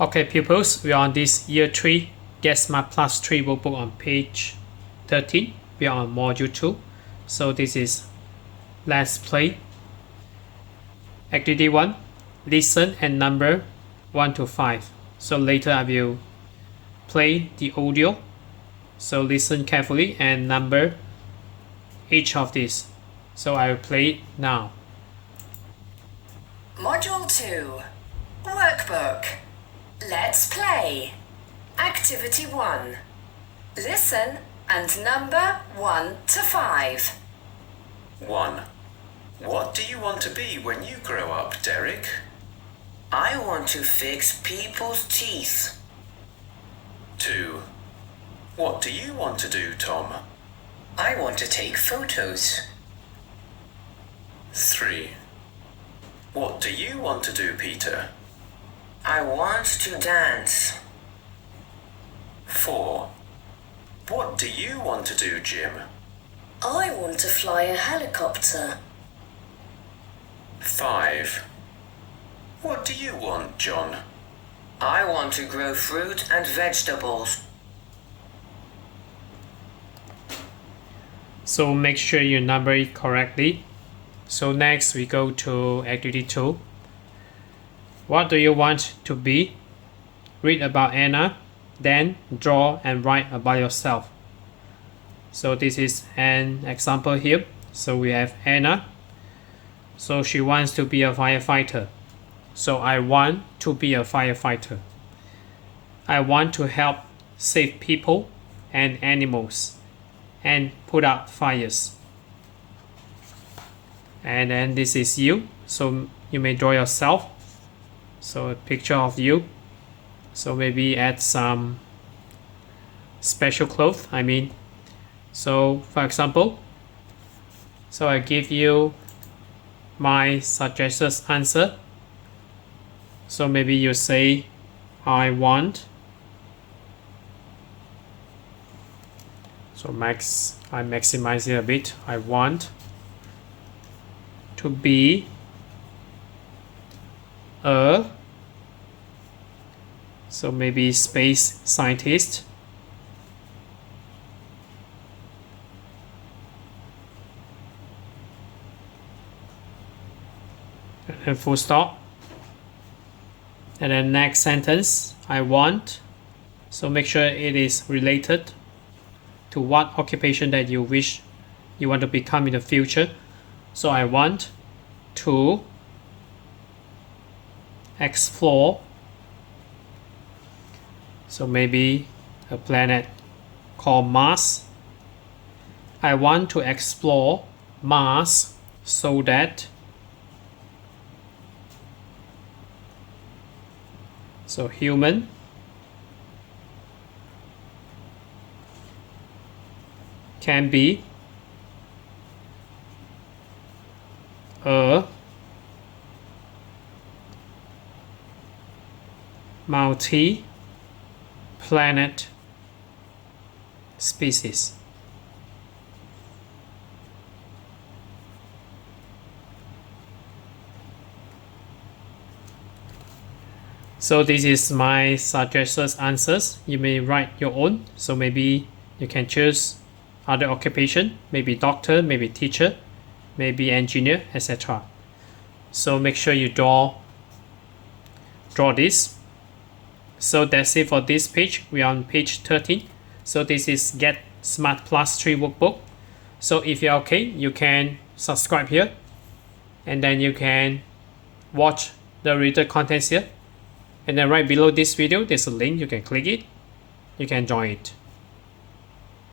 Okay, pupils, we are on this Year 3 Get Smart Plus 3 workbook on page 13. We are on Module 2. So this is Let's Play. Activity 1. Listen and number 1 to 5. So later I will play the audio. So listen carefully and number each of these. So I will play it now. Module 2. Workbook. Let's play. Activity 1. Listen and number 1 to 5. 1. What do you want to be when you grow up, Derek? I want to fix people's teeth. 2. What do you want to do, Tom? I want to take photos. 3. What do you want to do, Peter? I want to dance. 4. What do you want to do, Jim? I want to fly a helicopter. 5. What do you want, John? I want to grow fruit and vegetables. So make sure you number it correctly. So next we go to activity 2. What do you want to be? Read about Anna, then draw and write about yourself. So this is an example here. So we have Anna. So she wants to be a firefighter. So I want to be a firefighter. I want to help save people and animals and put out fires. And then this is you. So you may draw yourself. So a picture of you. So maybe add some special clothes. So for example, so I give you my suggested answer. So maybe you say I want. So I maximize it a bit. I want to be a, so maybe space scientist. And full stop. And then next sentence, I want. So make sure it is related to what occupation that you wish you want to become in the future. So I want to explore, so maybe a planet called Mars. I want to explore Mars so that human can be a multi-planet species. So this is my suggested answers. You may write your own. So maybe you can choose other occupation, maybe doctor, maybe teacher, maybe engineer, etc. So make sure you draw this. So that's it for this page. We are on page 13. So this is Get Smart Plus 3 workbook. So if you're okay, you can subscribe here, and then you can watch the related contents here. And then right below this video, there's a link. You can click it. You can join it.